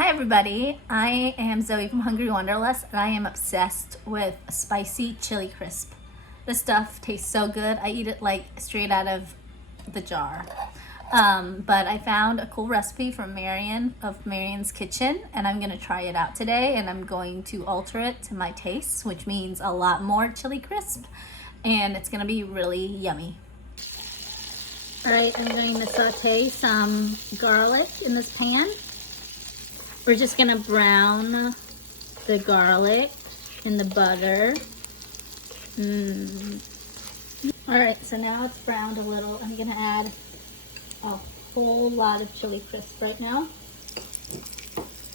Hi everybody, I am Zoe from Hungry Wanderlust and I am obsessed with spicy chili crisp. This stuff tastes so good. I eat it like straight out of the jar. But I found a cool recipe from Marion of Marion's Kitchen and I'm going to try it out today, and I'm going to alter it to my tastes, which means a lot more chili crisp, and it's going to be really yummy. Alright, I'm going to saute some garlic in this pan. We're just gonna brown the garlic in the butter. Alright, so now it's browned a little. I'm gonna add a whole lot of chili crisp right now.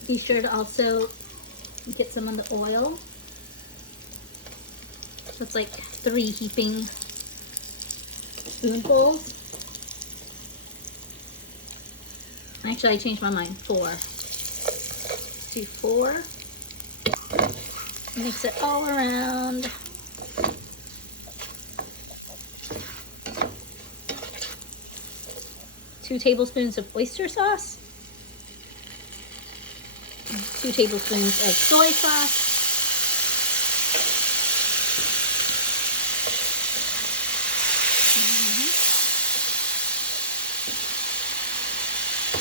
Be sure to also get some of the oil. So it's like 3 heaping spoonfuls. Actually, I changed my mind, 4. Do 4. Mix it all around. Two tablespoons of oyster sauce. 2 tablespoons of soy sauce.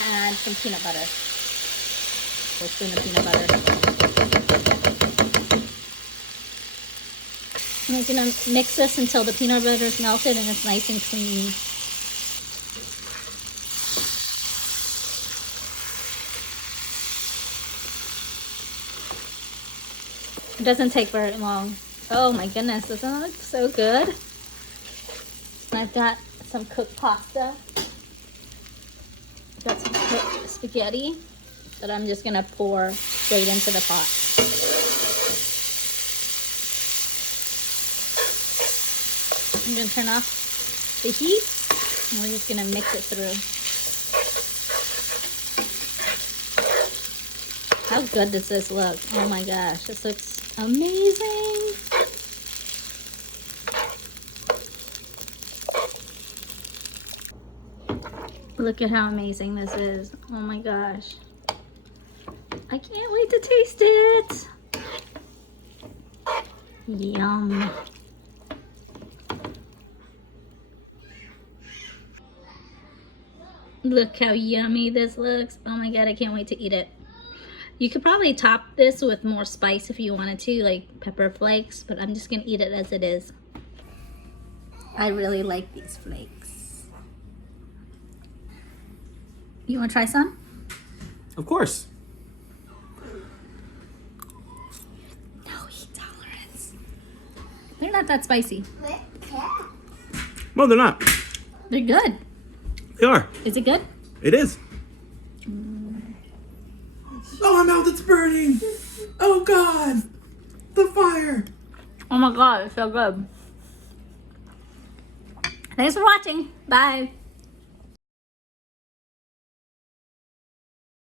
And some peanut butter. A spoon of peanut butter. I'm just going to mix this until the peanut butter is melted and it's nice and creamy. It doesn't take very long. Oh my goodness, doesn't it look so good? And I've got some cooked pasta. I've got some cooked spaghetti that I'm just going to pour straight into the pot. I'm going to turn off the heat and we're just going to mix it through. How good does this look? Oh my gosh, this looks amazing. Look at how amazing this is. Oh my gosh. I can't wait to taste it. Yum. Look how yummy this looks. Oh my god, I can't wait to eat it. You could probably top this with more spice if you wanted to, like pepper flakes, but I'm just gonna eat it as it is. I really like these flakes. You wanna try some? Of course. They're not that spicy. No, they're not. They're good. They are. Is it good? It is. Oh, my mouth is burning. Oh, God. The fire. Oh my god, it's so good. Thanks for watching. Bye.